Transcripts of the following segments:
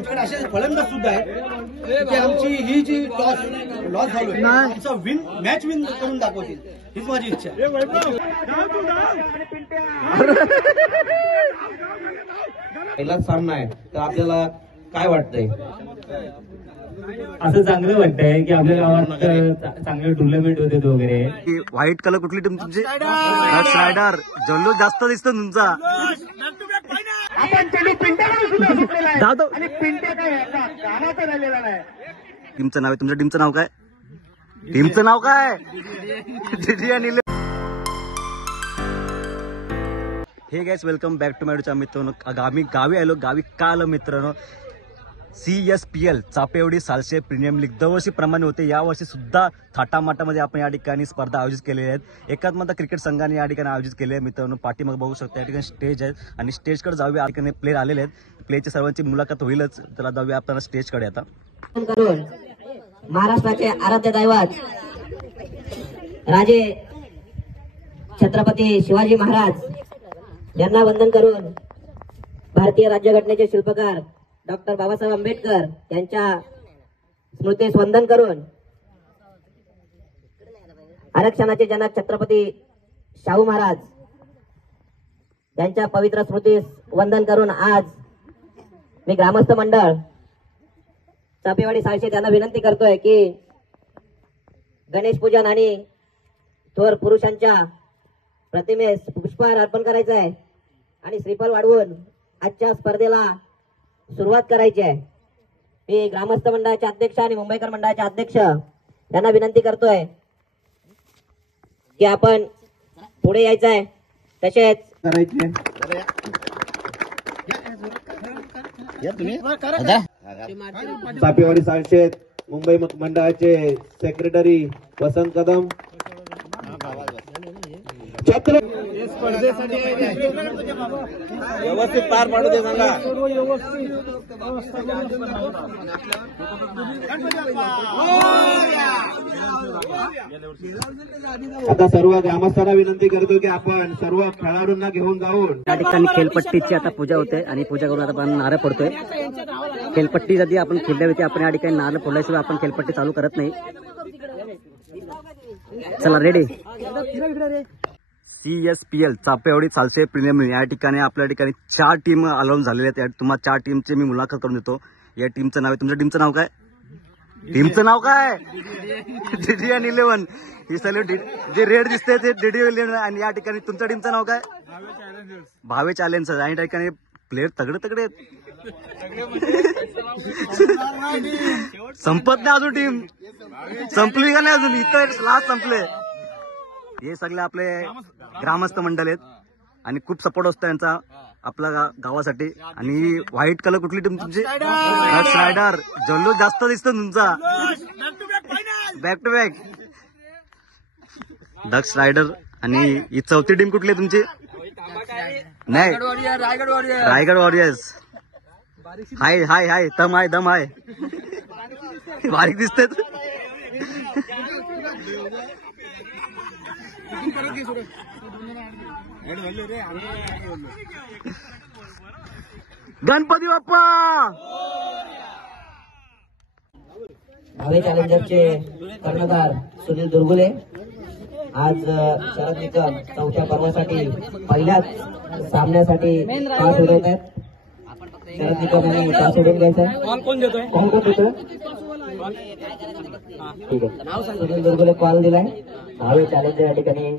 आमच्याकडे असे फलंदाज सुद्धा आहेत की आमची ही जी लॉस झालोय आमचा मॅच विन करून दाखवतील, हीच माझी इच्छा आहे. पहिलाच सामना आहे तर आपल्याला काय वाटतंय? असं चांगलं वाटतंय की आपल्या गावात चांगले टुर्नामेंट होते वगैरे. व्हाईट कलर कुठली टीम तुमची? रायडर. जल्लोष जास्त दिसतो तुमचा. टीमचं नाव आहे, तुमच्या टीमचं नाव काय? टीमचं नाव काय? Hey guys, welcome back to my मित्रांनो. गावी आलो. गावी का आलो मित्रांनो? CSPL चापेवाडी सालशे प्रीमियम लीग दरवर्षीप्रमाणे होते, यावर्षी सुद्धा थाटामाटामध्ये आपण या ठिकाणी स्पर्धा आयोजित केलेल्या आहेत. एकात्मता क्रिकेट संघाने या ठिकाणी आयोजित केले आहे मित्रांनो. पाठीमागे बघू शकता या ठिकाणी स्टेज आहे आणि स्टेजकडे जाऊया. या ठिकाणी प्लेयर आलेले आहेत. प्लेयरच्या सर्वांची मुलाखत होईलच. त्याला जाऊया आपल्याला स्टेजकडे. आता महाराष्ट्राचे आराध्य दैवत राजे छत्रपती शिवाजी महाराज यांना वंदन करून भारतीय राज्यघटनेचे शिल्पकार डॉक्टर बाबासाहेब आंबेडकर यांच्या स्मृतीस वंदन करून आरक्षणाचे जनक छत्रपती शाहू महाराज यांच्या पवित्र स्मृतीस वंदन करून आज मी ग्रामस्थ मंडळ चापेवाडी सालशे यांना विनंती करतोय की गणेश पूजन आणि थोर पुरुषांच्या प्रतिमेस पुष्पहार अर्पण करायचा आहे आणि श्रीफळ वाढवून आजच्या स्पर्धेला सुरुवात करायची आहे. मी ग्रामस्थ मंडळाचे अध्यक्ष आणि मुंबईकर मंडळाचे अध्यक्ष यांना विनंती करतोय की आपण पुढे यायचं आहे. तसेच करायचे चापेवाडी सालशे मुंबई मंडळाचे सेक्रेटरी वसंत कदम व्यवस्थित पार पाडू दे सांगा. आता सर्व ग्रामस्थांना विनंती करतो की आपण सर्व खेळाडूंना घेऊन जाऊन या ठिकाणी खेलपट्टीची आता पूजा होते आणि पूजा करून आता आपण नारळ फोडतोय. खेलपट्टी जरी आपण खेळल्या होती, आपण या ठिकाणी नारळ फोडल्याशिवाय आपण खेलपट्टी चालू करत नाही. चला रेडी. CSPL चापेवाडी सालशे प्रीमियम लीग या ठिकाणी आपल्या ठिकाणी 4 टीम अलाउन झालेल्या आहेत. तुम्हाला 4 टीमची मी मुलाखत करून देतो. या टीमचं नाव आहे, तुमच्या टीमचं नाव काय? टीमचं नाव काय? DDN11. ही सगळे जे रेड दिसते ते DDN11 आणि या ठिकाणी तुमच्या टीमचं नाव काय? भावे चॅलेंजर्स. आणि या ठिकाणी प्लेयर तगडे संपत नाही अजून. टीम संपली का नाही अजून? इथं लास्ट संपले. हे सगळे आपले ग्रामस्थ मंडळ आहेत आणि खूप सपोर्ट असतो यांचा आपल्या गावासाठी. आणि व्हाईट कलर कुठली टीम तुमची? रायडर. जल्लोष जास्त दिसतो तुमचा. Back to back ducks raider. आणि ही चौथी टीम कुठली तुमची? नाही, रायगड वॉरियर्स. हाय हाय हाय दम आहे बारीक दिसते. गणपती बाप्पा. भावे चॅलेंजरचे कर्णधार सुनील दुर्गुले आज शरद निकम चौथ्या पर्वासाठी पहिल्याच सामन्यासाठी टॉस उडवत आहेत. शरद निकम यांनी टॉस उडवून घ्यायचा. कोण देतोय? ठीक आहे, सुनील दुर्गुले कॉल दिलाय. भावे चॅलेंजर या ठिकाणी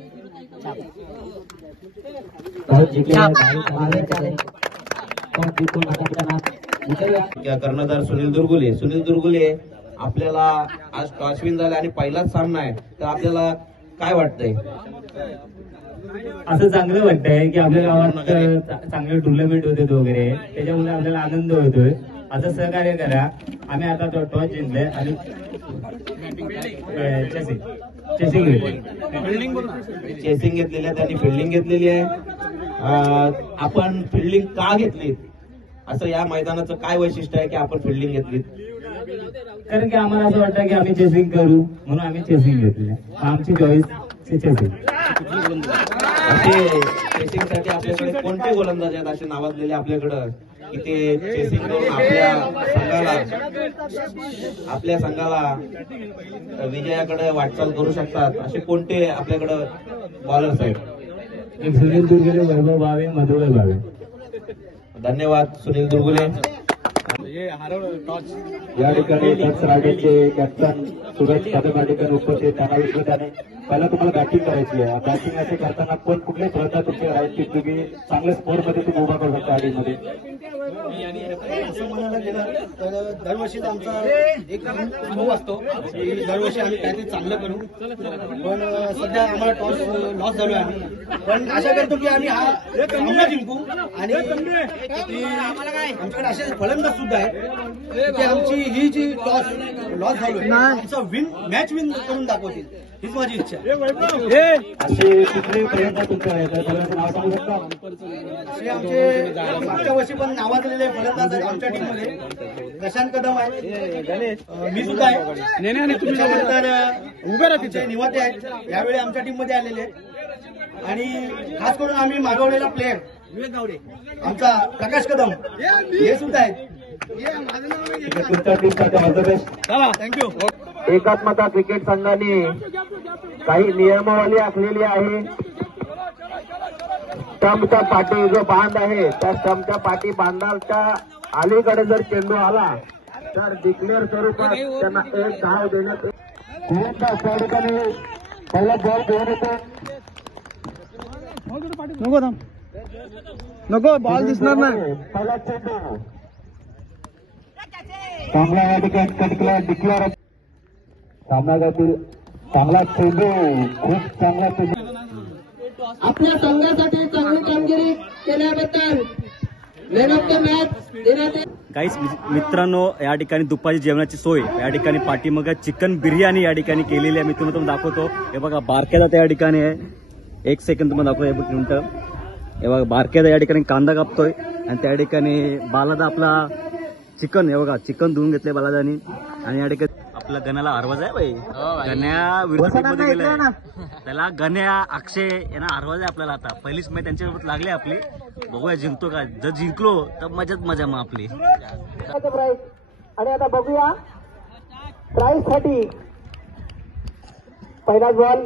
कर्णधार सुनील दुर्गुले आपल्याला आज टॉस विन झाला आणि पहिलाच सामना आहे तर आपल्याला काय वाटतंय? असं चांगलं वाटतंय की आपल्या गावात चांगले टुर्नामेंट होते वगैरे, त्याच्यामुळे आपल्याला आनंद होतोय. असं सहकार्य करा. आम्ही आता टॉस जिंकले आणि चेसिंग घेतलेली आहे, त्यांनी फिल्डिंग घेतलेली आहे. आपण फिल्डिंग का घेतली? असं या मैदानाचं काय वैशिष्ट्य आहे की आपण फिल्डिंग घेतली? कारण की आम्हाला असं वाटतं की आम्ही चेसिंग करू म्हणून आम्ही चेसिंग घेतली. आमची चॉईस चेसिंग. असे चेसिंग साठी आपल्याकडे कोणते गोलंदाज आहेत असे नावाजलेले आपल्याकडं? की ते चेसिंग करून आपल्या संघाला विजयाकडे वाटचाल करू शकतात असे कोणते आपल्याकडे बॉलर्स आहेत? एक सुनील दुर्गुले, वैभव भावे, मधुकर भावे. धन्यवाद सुनील दुर्गुले. या ठिकाणी टच राजाचे कॅप्टन सुरज कदम या ठिकाणी उपस्थित त्यांना विश्वासाने पहिला तुम्हाला बॅटिंग करायची आहे. बॅटिंग असे करताना पण कुठले प्रयत्न तुमचे आहेत की तुम्ही चांगल्या स्कोर मध्ये तुम्ही उभा करू शकता आधीमध्ये? असं म्हणायला गेलं तर दरवर्षीच आमचा एक अनुभव असतो की दरवर्षी आम्ही काहीतरी चांगलं करू, पण सध्या आम्हाला टॉस लॉस झालो आहे. पण आशा करतो की आम्ही हा सामना जिंकू आणि आमच्याकडे असे फलंदाज सुद्धा आहेत की आमची ही जी टॉस लॉस झालो आमचा मॅच विन करून दाखवतील, हीच माझी इच्छा आहे. असे कुठले प्रयत्न तुमचे आहेत सगळ्यांचं नाव सांगू शकता? असे आमचे मागच्या वर्षी पण नावाजलेले फलंदाज आहेत आमच्या टीम मध्ये. प्रशांत कदम आहे, मी सुद्धा आहे, त्याच्यानंतर आमचे निवाते आहेत यावेळी आमच्या टीम मध्ये आलेले आहेत. आणि खास करून आम्ही मागवलेला प्लेअर विवेक गावडे, आमचा प्रकाश कदम हे सुद्धा आहेत. तुमच्या टीमसाठी ऑल द बेस्ट. थँक्यू. एकात्मता क्रिकेट संघाने काही नियमावली आखलेली आहे. स्टंपचा पाठी जो बांध आहे त्या स्टंपच्या पाठी बांधाच्या अलीकडे जर चेंडू आला तर डिक्लेअर स्वरूपात त्यांना एक धाव देण्यात येईल. त्या ठिकाणी पहिला बॉल घेऊन येतो. नको बॉल दिसणार नाही. पहिला चेंडू चांगला या ठिकाणी डिक्लेअर सामनातील चांगला चेंडू, खूप चांगला चेंडू. आपल्या संघासाठी चांगली कामगिरी केल्याबद्दल मॅन ऑफ द मॅच देण्यात येईल. काहीच मित्रांनो, या ठिकाणी दुपारी जेवणाची सोय या ठिकाणी पाठीमागे चिकन बिर्याणी या ठिकाणी केलेली आहे. मी तुम्हाला दाखवतो. हे बघा बारक्याचा त्या ठिकाणी आहे. एक सेकंद तुम्हाला दाखवतो. हे मिनिटं, हे बघा बारक्याचा या ठिकाणी कांदा कापतोय आणि त्या ठिकाणी बालादा आपला चिकन, हे बघा चिकन धुवून घेतलंय बालादानी. आणि या ठिकाणी आपला गण्याला हरवाज आहे बाई. गण्या विरुद्ध गेलाय, त्याला गण्या अक्षय यांना हरवाज आहे आपल्याला. आता पहिलीच मॅच त्यांच्यासोबत लागली आपली. बघूया जिंकतो का. जर जिंकलो तर मजाच मजा मग आपली. आणि आता बघूया प्राईज साठी पहिला बॉल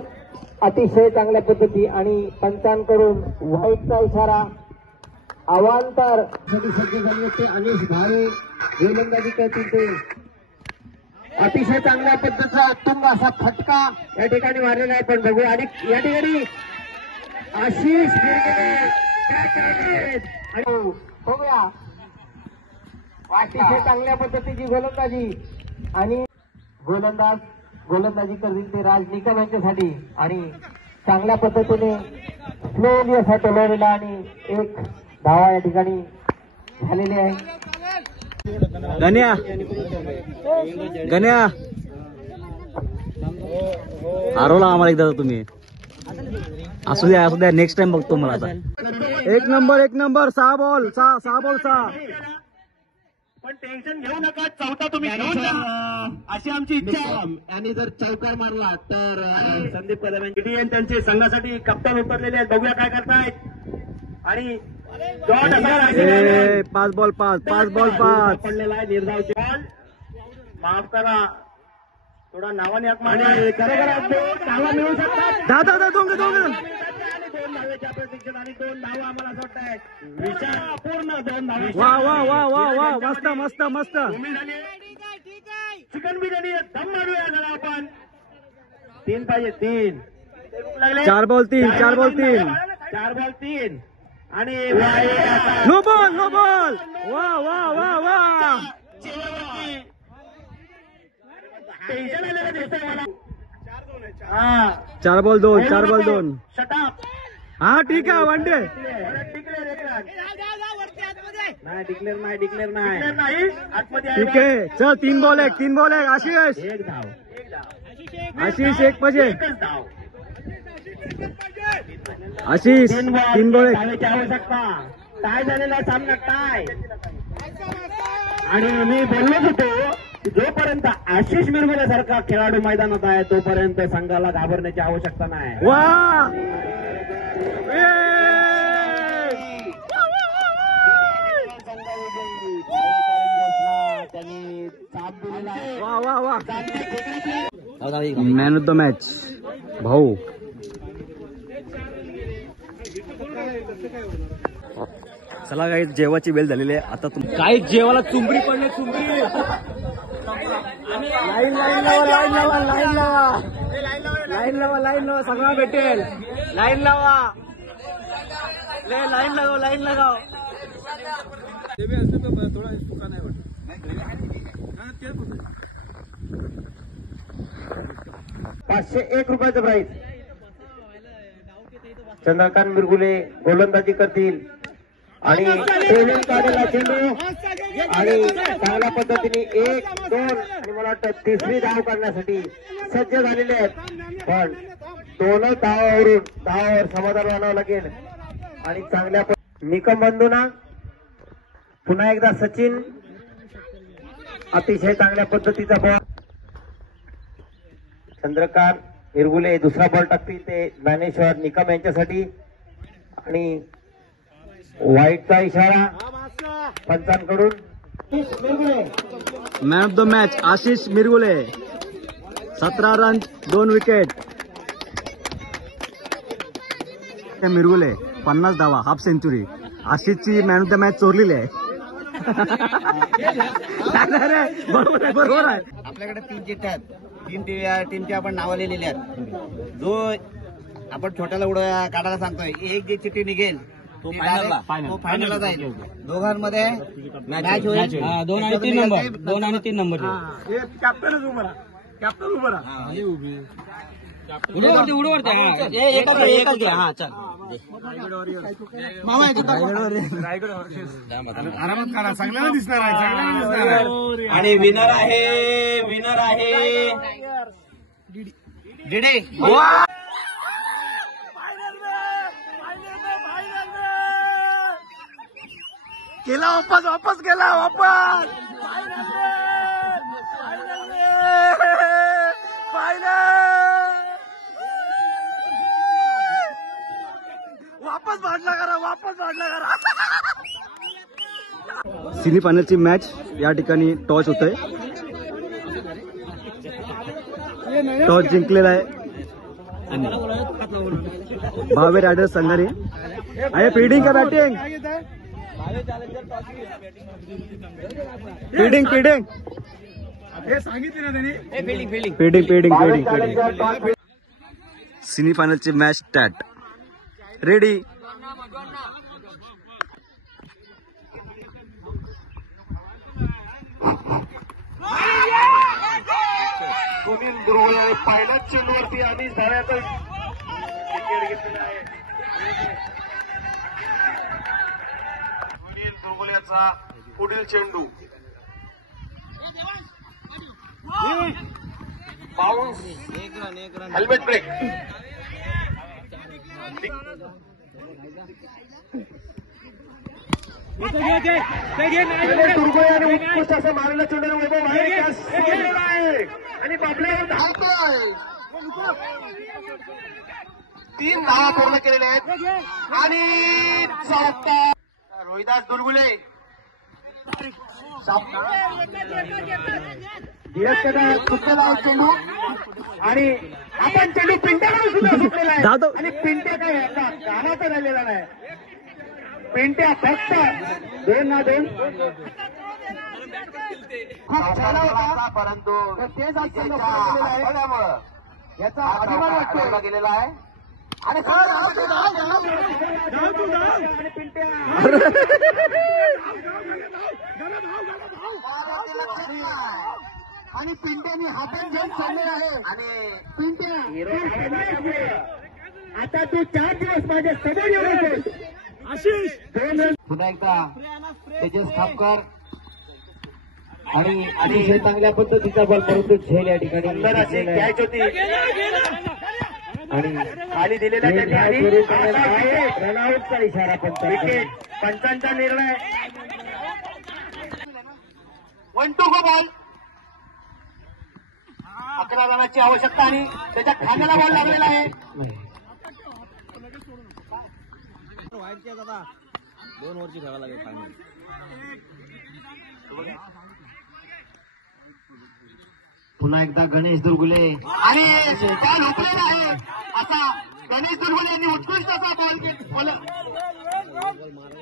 अतिशय चांगल्या पद्धती आणि पंचांकडून व्हाईटचा इशारा. अवांतर सज्ज झाले होते अनिश भावे गोलंदाजी करतील ते. अतिशय चांगल्या पद्धतीचा उत्तुंग असा फटका या ठिकाणी मारलेला आहे. पण बघूया आणि या ठिकाणी आशिष आणि बघूया अतिशय चांगल्या पद्धतीची गोलंदाजी आणि गोलंदाजी करतील ते राज निकम यांच्यासाठी. आणि चांगल्या पद्धतीने स्लोली असा टोलवलेला आणि एक धावा या ठिकाणी झालेली आहे. गण्या हरवला आम्हाला एकदा तुम्ही. असू द्या नेक्स्ट टाइम बघतो मला. आता एक नंबर 6 बॉल 6. पण टेन्शन घेऊ नका, चौथा तुम्ही घेऊन जा अशी आमची इच्छा आहे. आणि जर चौकार मारला तर संदीप कदम यांची त्यांचे संघासाठी कप्तान उतरलेले आहेत. बघूया काय करतायत. आणि 5 बॉल 5 पडलेला आहे निर्धावचे बॉल. माफ करा, थोडा नावाने हाक मारला. धावा मिळू शकतात. 2 धावेच्या प्रतीक्षेत आणि 2 धावा आम्हाला असं वाटतंय. विचार पूर्ण 2 धावा. मस्त. चिकन बिर्याणी दम मारूया जरा आपण. 3 पाहिजे 3. 4 बॉल 3. 4 बॉल 3 आणि नो बॉल. वा. टेन्शन आलेलं दिसतंय मला. 4 बॉल 2. शटअप. हा ठीक आहे. वन डे डिक्लेअर नाही आतमध्ये. ठीक आहे. चल 3 बॉल 1. आशिष एक धाव. आशिष 1 पाहिजे. एकच धाव. आशिष 3 बॉल 1. धावेची आवश्यकता. टाय झालेला सामना टाय. आणि मी बोललोच होतो जोपर्यंत आशिष मिरगुल्यासारखा खेळाडू मैदानात आहे तोपर्यंत संघाला घाबरण्याची आवश्यकता नाही. वा मॅन ऑफ द मॅच भाऊ. चला काही जेवाची वेळ झालेली आहे आता. काय जेवायला चुंबरी पडले, चुंबरी. लाईन लाईन लावा, लाईन लावा, लाईन लावा, लाईन लावा, लाईन लावा, सगळं भेटेल. लाईन लावा, लाईन लगाव, लाईन लगाव. 501 रुपयाचं प्राईज. चंद्रकांत मिरगुले गोलंदाजी करतील आणि सेव्हिंग काढेला चेंडू आणि चांगल्या पद्धतीने 1, 2 आणि मला वाटतं तिसरी धाव काढण्यासाठी सज्ज झालेले आहेत. पण दोनच धावावर समाधान मानावं लागेल आणि चांगल्या निकम बंधूंना पुन्हा एकदा सचिन अतिशय चांगल्या पद्धतीचा बॉल. चंद्रकांत मिरगुले दुसरा बॉल टाकतील ते ज्ञानेश्वर निकम यांच्यासाठी आणि वाईटचा इशारा पंचांकडून. Man of the match Ashish Mirgule. 17 run 2 wicket. Mirgule 50 धावा, हाफ सेंचुरी. आशिषची मॅन ऑफ द मॅच चोरलेली आहे. बरोबर आहे, बरोबर आहे. आपल्याकडे 3 चिठ्ठ्या आहेत. 3 टीमचे आपण नावं लिहिलेली आहेत. जो आपण छोट्याला उड्या काढायला सांगतोय, एक जी चिठ्ठी निघेल तो फायनलला जाईल. दोघांमध्ये मॅच होईल. 2 आणि 3 नंबर, 2 आणि 3 नंबर. कॅप्टनच उभं राहा, कॅप्टन उभं राहा. उडवरते एकच द्या. हा चल आरामात काढा, सगळ्यांना दिसणार आहे, सगळ्यांना दिसणार आहे. आणि विनर आहे, विनर आहे डिडे. केला वापस, वापस गेला, वापस. वापस भांडला करा, वापस भांडला करा. सेमी फायनलची मॅच या ठिकाणी टॉस होतोय. टॉस जिंकलेला आहे भावे रायडर्स संघाने. आहे फिल्डिंग का बॅटिंग? फिल्डिंग, फिल्डिंग, हे सांगितले ना त्यांनी. Fielding, fielding, fielding, fielding. Semi फायनलची match start. Ready. Sunil Guruvale पहिल्याच चेंडूवरती आणि धाव्यातच विकेट घेतलेला आहे. सुनील गुरुवळ्याचा पुढील चेंडू बाउन्स, हेल्मेट ब्रेक. दुर्गोयाने उत्कृष्ट असं मारलेलं चेंडू वैभव आहे आणि बाबल्यावर धावतोय. 3 धावा पूर्ण केलेल्या आहेत आणि चौथा रोहिदास दुर्गुले. चुकलेला चेंडू आणि आपण चेंडू पिंट्याकडून सुद्धा सुटलेला आहे आणि पिंट्या काय याचा कामाचा झालेला नाही. पिंट्या फक्त 2 ना 2 खूप छान होता, परंतु तेच आठवड्यामुळं याचा अभिमान वाटतो गेलेला आहे. आणि पिंट्या आणि पिंट्यानी हातात घेऊन चाललेला आहे आणि पिंट्या आता तू 4 दिवस माझ्या समोर येऊ. आशिष पुन्हा एकदा तेजस ठापकर आणि अतिशय चांगल्या पद्धतीचा बॉल परंतु झेल या ठिकाणी कॅच होती आणि खाली दिलेला रनआउटचा इशारा. पंचांचा निर्णय. 1-2 गो बॉल. 11 रनाची आवश्यकता आणि त्याच्या खांद्याला बॉल लागलेला आहे. 2 ओव्हरची खेळावं लागेल फायनल. पुन्हा एकदा गणेश दुर्गुले आणि त्या लोकलेला आहे. आता गणेश दुर्गुले यांनी उत्कृष्ट असा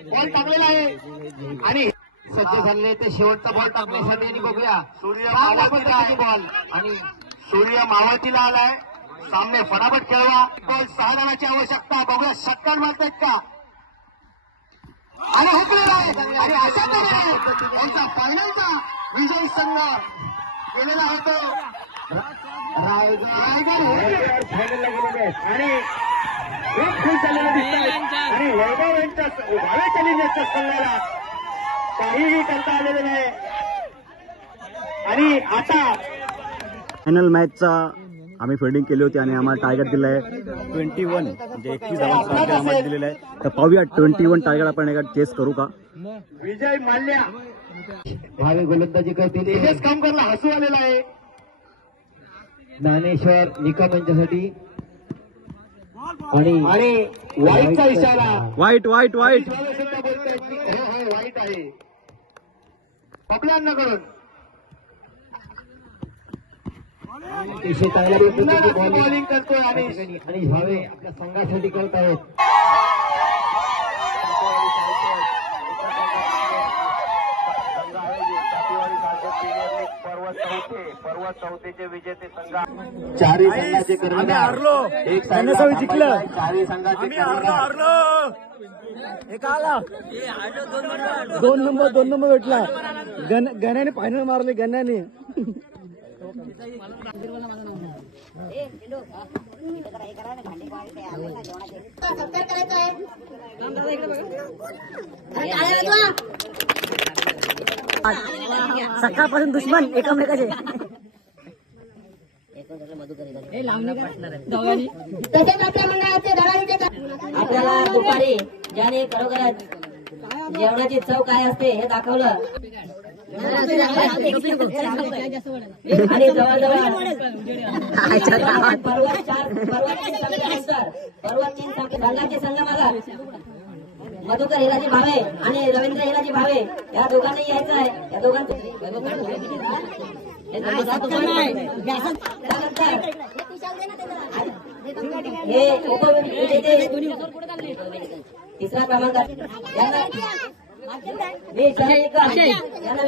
बॉल टाकलेला आहे आणि सज्ज झाले ते शेवटचा बॉल टाकण्यासाठी आणि बघूया सूर्य मावळतीला आहे बॉल आणि सूर्य मावळतीला आलाय. सामने फटाफट खेळवा. बॉल 6 रनाची आवश्यकता. बघूया षटकार मारतायत का आणि हुकलेला आहे आणि अशा तऱ्हेने त्यांचा फायनलचा विजय संघ गेलेला होतो. रायगड फायनलला गेलेले आहेत आणि खूप खुश झालेले दिसत आहेत आणि वैभव यांच्या उभावे चॅलेंजर्सच्या संघाला काहीही करता आलेलं नाही आणि आता फायनल मॅचचा आम्ही फिल्डिंग केली होती आणि आम्हाला टार्गेट दिलं आहे 21 म्हणजे 21 धावांचं आम्हाला दिलेलं आहे. तर पाहूया 21 टार्गेट आपण एका चेस करू का. विजय माल्या भावे गोलंदाजी करतील. हेच काम करायला हसू आलेला आहे. ज्ञानेश्वर निकम यांच्यासाठी आणि वाईटचा इशारा. वाईट वाईट वाईट वाईट आहे आपल्यांकडून बॉलिंग करतोय आणि भावे आपल्या संघासाठी करत आहेत. पर्व चौथीचे विजेते संघ चारही संघाचे कर्णधार एक संघ जिंकलं. चारही संघाचे दोन नंबर भेटला. गण्याने फायनल मारले. गण्याने सकाळपासून दुश्मन एकमेकाचे. आपल्याला दुपारी ज्याने खरोखरच जेवणाची चव काय असते हे दाखवलं आणि जवळजवळ संघाचे संघमाला मधुकर हिराजी भावे आणि रवींद्र हिराजी भावे या दोघांनाही यायचं आहे. या दोघांचं हे उपविजेते तिसरा क्रमांक मी यांना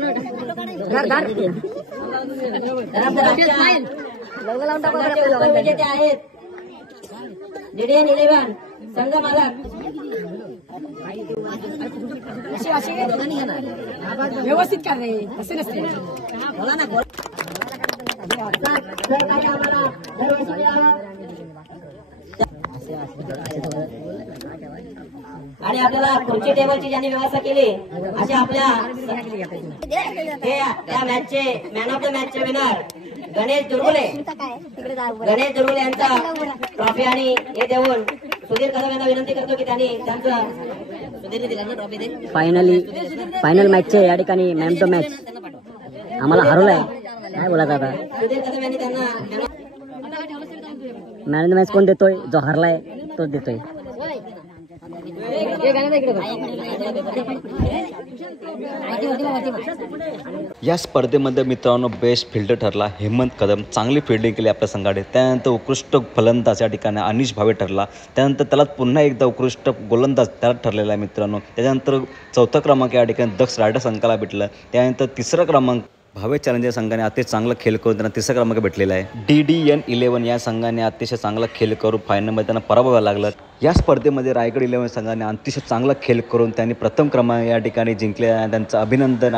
विनंती उपविजेते आहेत DDN 11 संघ मालक व्यवस्थित कर रे. असे नसते बोला ना. आणि आपल्याला खुर्ची टेबलची ज्यांनी व्यवस्था केली अशा आपल्या त्या मॅचचे मॅन ऑफ द मॅचचे विनर गणेश दुर्गुले यांचा ट्रॉफी आणि हे देऊन सुधीर कदम यांना विनंती करतो की त्यांनी त्यांचं सुधीरने दिला ना ट्रॉफी दे. फायनल मॅचचे या ठिकाणी मॅन ऑफ द मॅच आम्हाला हरवलाय. काय बोला दादा. सुधीर कदम यांनी त्यांना मॅन ऑफ द मॅच कोण देतोय? जो हरलाय तोच देतोय. या स्पर्धेमध्ये मित्रांनो बेस्ट फिल्डर ठरला हेमंत कदम. चांगली फिल्डिंग केली आपल्या संघाने. त्यानंतर उत्कृष्ट फलंदाज या ठिकाणी अनिश भावे ठरला. त्यानंतर त्याला पुन्हा एकदा उत्कृष्ट गोलंदाज त्याला ठरलेला आहे मित्रांनो. त्याच्यानंतर चौथा क्रमांक या ठिकाणी दक्ष रायडर संघाला भेटला. त्यानंतर तिसरा क्रमांक भावे चॅलेंजर संघाने अतिशय चांगला खेळ करून त्यांना तिसरा क्रमांक भेटलेला आहे. DDN 11 या संघाने अतिशय चांगला खेळ करून फायनलमध्ये त्यांना पराभव लागला. या स्पर्धेमध्ये रायगड 11 संघाने अतिशय चांगला खेळ करून त्यांनी प्रथम क्रमांक या ठिकाणी जिंकले. त्यांचं अभिनंदन.